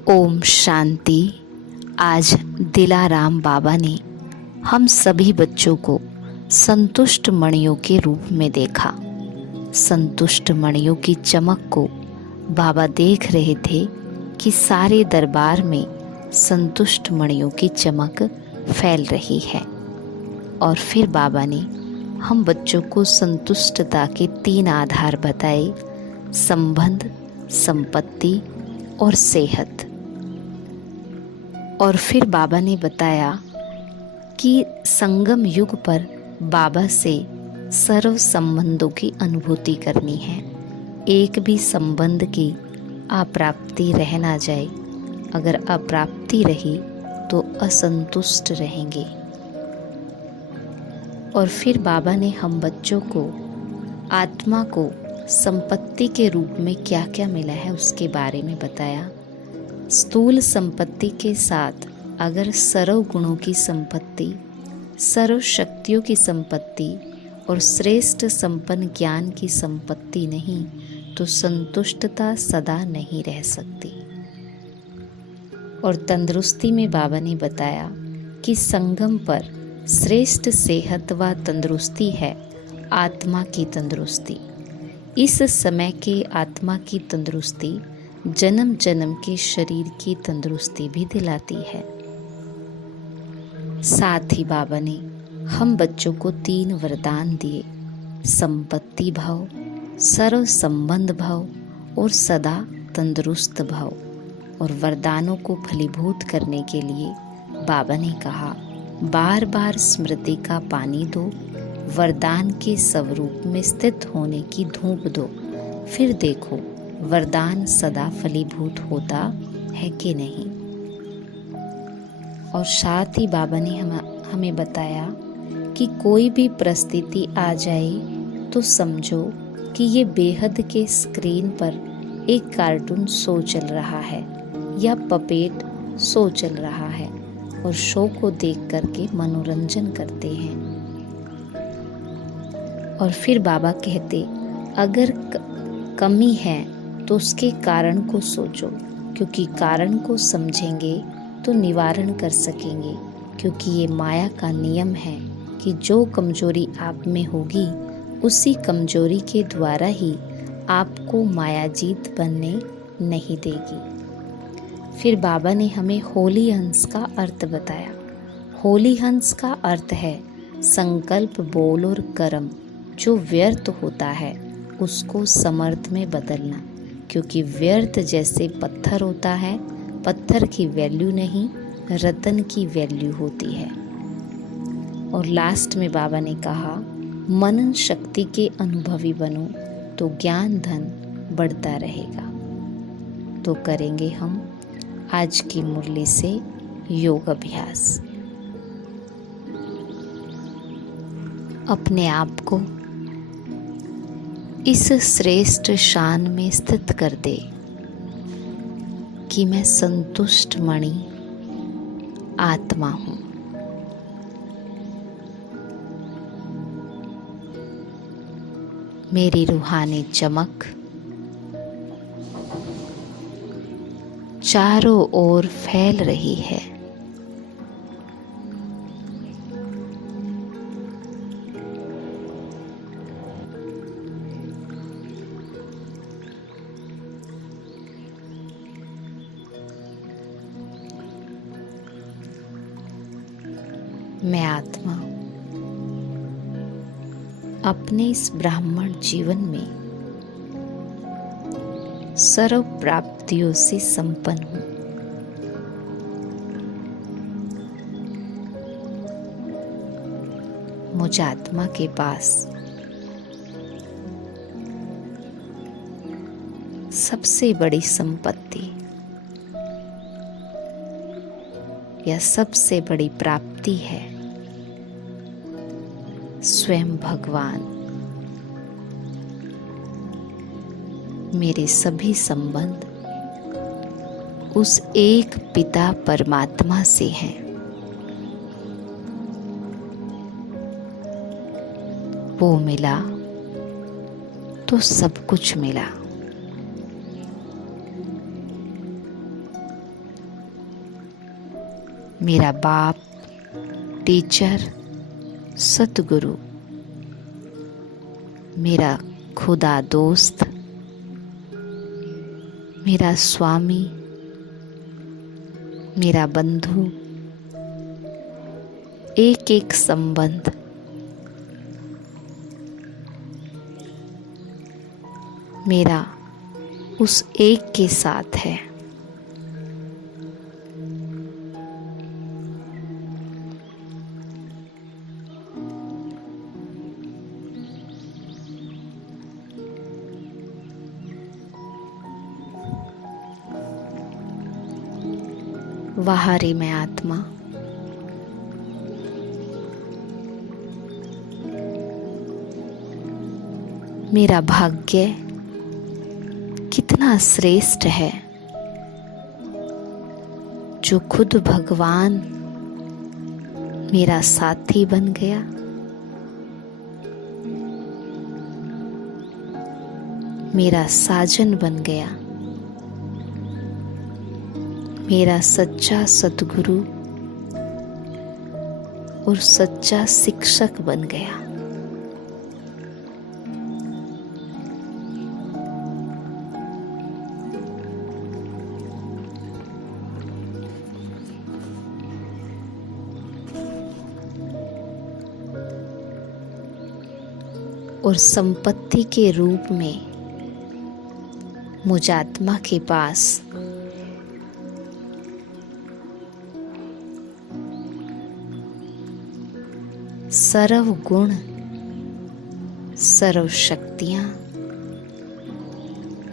ओम शांति। आज दिलाराम बाबा ने हम सभी बच्चों को संतुष्ट मणियों के रूप में देखा। संतुष्ट मणियों की चमक को बाबा देख रहे थे कि सारे दरबार में संतुष्ट मणियों की चमक फैल रही है। और फिर बाबा ने हम बच्चों को संतुष्टता के 3 आधार बताए: संबंध, संपत्ति और सेहत। और फिर बाबा ने बताया कि संगम युग पर बाबा से सर्व संबंधों की अनुभूति करनी है। एक भी संबंध की अप्राप्ति रह ना जाए। अगर अप्राप्ति रही तो असंतुष्ट रहेंगे। और फिर बाबा ने हम बच्चों को आत्मा को संपत्ति के रूप में क्या क्या मिला है उसके बारे में बताया। स्थूल संपत्ति के साथ अगर सर्व गुणों की संपत्ति, सर्व शक्तियों की संपत्ति और श्रेष्ठ संपन्न ज्ञान की संपत्ति नहीं तो संतुष्टता सदा नहीं रह सकती। और तंदुरुस्ती में बाबा ने बताया कि संगम पर श्रेष्ठ सेहत व तंदुरुस्ती है आत्मा की तंदुरुस्ती। इस समय के आत्मा की तंदुरुस्ती जन्म जन्म के शरीर की तंदुरुस्ती भी दिलाती है। साथ ही बाबा ने हम बच्चों को 3 वरदान दिए: संपत्ति भाव, सर्व संबंध भाव और सदा तंदुरुस्त भाव। और वरदानों को फलीभूत करने के लिए बाबा ने कहा, बार बार स्मृति का पानी दो, वरदान के स्वरूप में स्थित होने की धूप दो, फिर देखो वरदान सदा फलीभूत होता है कि नहीं। और साथ ही बाबा ने हमें बताया कि कोई भी परिस्थिति आ जाए तो समझो कि ये बेहद के स्क्रीन पर एक कार्टून शो चल रहा है या पपेट शो चल रहा है और शो को देख करके मनोरंजन करते हैं। और फिर बाबा कहते, अगर कमी है तो उसके कारण को सोचो, क्योंकि कारण को समझेंगे तो निवारण कर सकेंगे। क्योंकि ये माया का नियम है कि जो कमजोरी आप में होगी उसी कमजोरी के द्वारा ही आपको मायाजीत बनने नहीं देगी। फिर बाबा ने हमें होली हंस का अर्थ बताया। होली हंस का अर्थ है संकल्प, बोल और कर्म जो व्यर्थ होता है उसको समर्थ में बदलना। क्योंकि व्यर्थ जैसे पत्थर होता है, पत्थर की वैल्यू नहीं, रतन की वैल्यू होती है। और लास्ट में बाबा ने कहा, मनन शक्ति के अनुभवी बनो तो ज्ञान धन बढ़ता रहेगा। तो करेंगे हम आज की मुरली से योग अभ्यास। अपने आप को इस श्रेष्ठ शान में स्थित कर दे कि मैं संतुष्ट मणि आत्मा हूँ। मेरी रूहानी चमक चारों ओर फैल रही है। मैं आत्मा अपने इस ब्राह्मण जीवन में सर्व प्राप्तियों से संपन्न हूँ। मुझ आत्मा के पास सबसे बड़ी संपत्ति या सबसे बड़ी प्राप्ति है स्वयं भगवान। मेरे सभी संबंध उस एक पिता परमात्मा से हैं। वो मिला तो सब कुछ मिला। मेरा बाप, टीचर, सतगुरु, मेरा खुदा दोस्त, मेरा स्वामी, मेरा बंधु, एक एक संबंध मेरा उस एक के साथ है। वाह रे मैं आत्मा, मेरा भाग्य कितना श्रेष्ठ है जो खुद भगवान मेरा साथी बन गया। मेरा साजन बन गया, मेरा सच्चा सतगुरु और सच्चा शिक्षक बन गया। और संपत्ति के रूप में मुझ आत्मा के पास सर्व गुण, सर्व शक्तियां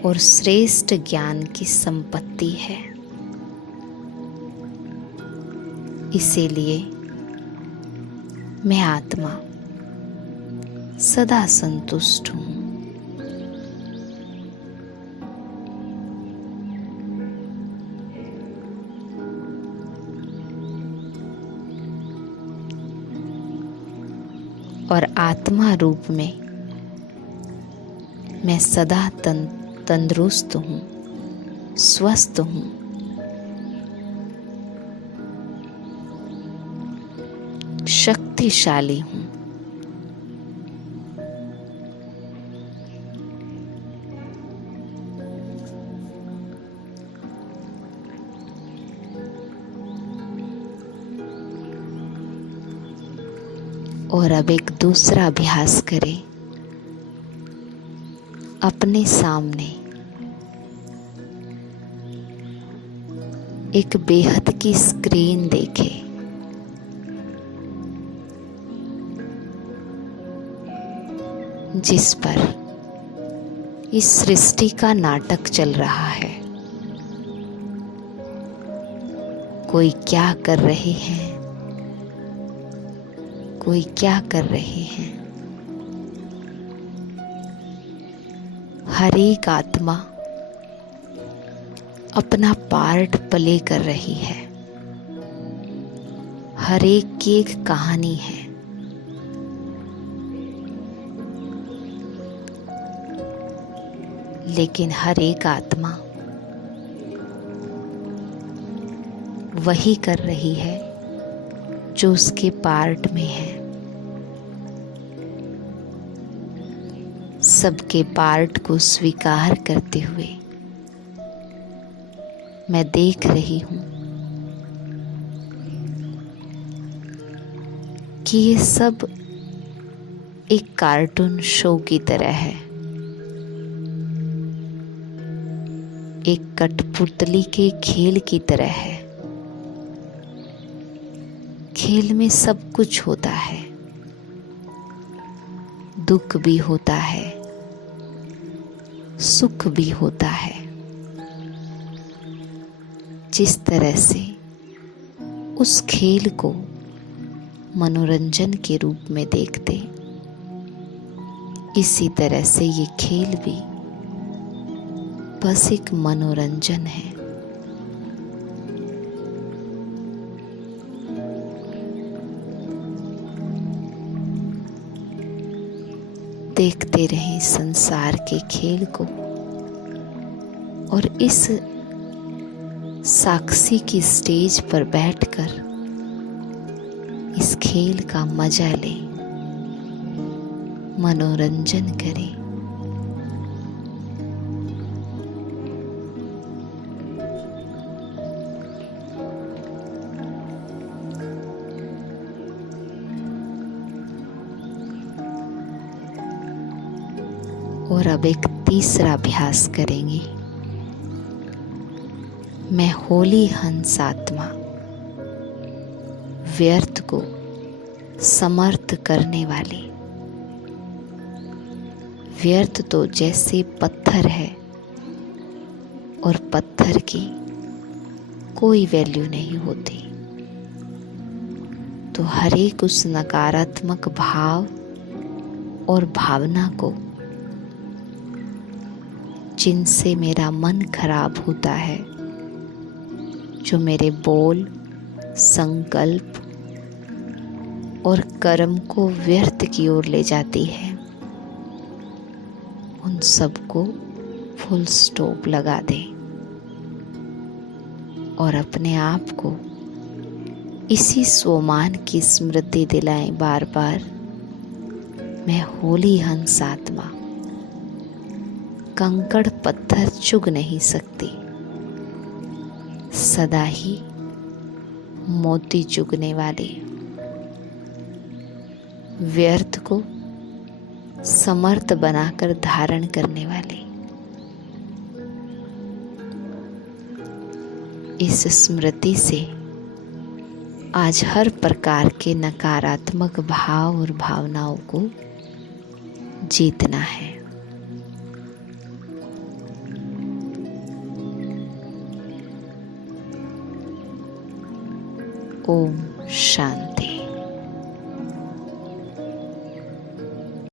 और श्रेष्ठ ज्ञान की संपत्ति है। इसीलिए मैं आत्मा सदा संतुष्ट हूँ। और आत्मा रूप में मैं सदा तंदुरुस्त हूँ, स्वस्थ हूँ। शक्तिशाली हूँ। और अब एक दूसरा अभ्यास करें। अपने सामने एक बेहद की स्क्रीन देखें। जिस पर इस सृष्टि का नाटक चल रहा है। कोई क्या कर रहे हैं, कोई क्या कर रहे हैं। हर एक आत्मा अपना पार्ट प्ले कर रही है। हर एक की एक कहानी है। लेकिन हर एक आत्मा वही कर रही है जो उसके पार्ट में है। सबके पार्ट को स्वीकार करते हुए मैं देख रही हूं कि ये सब एक कार्टून शो की तरह है। एक कठपुतली के खेल की तरह है। खेल में सब कुछ होता है। दुख भी होता है, सुख भी होता है। जिस तरह से उस खेल को मनोरंजन के रूप में देखते, इसी तरह से ये खेल भी बस एक मनोरंजन है। देखते रहें संसार के खेल को और इस साक्षी की स्टेज पर बैठकर इस खेल का मजा लें, मनोरंजन करें। और अब एक तीसरा अभ्यास करेंगे। मैं होली हंस आत्मा, व्यर्थ को समर्थ करने वाले। व्यर्थ तो जैसे पत्थर है और पत्थर की कोई वैल्यू नहीं होती, तो हर एक उस नकारात्मक भाव और भावना को जिनसे मेरा मन खराब होता है, जो मेरे बोल, संकल्प और कर्म को व्यर्थ की ओर ले जाती है, उन सबको फुल स्टॉप लगा दें और अपने आप को इसी स्वमान की स्मृति दिलाएं बार बार। मैं होली हंस आत्मा, कंकड़ पत्थर चुग नहीं सकती, सदा ही मोती चुगने वाले। व्यर्थ को समर्थ बनाकर धारण करने वाले। इस स्मृति से आज हर प्रकार के नकारात्मक भाव और भावनाओं को जीतना है। ओम शांति।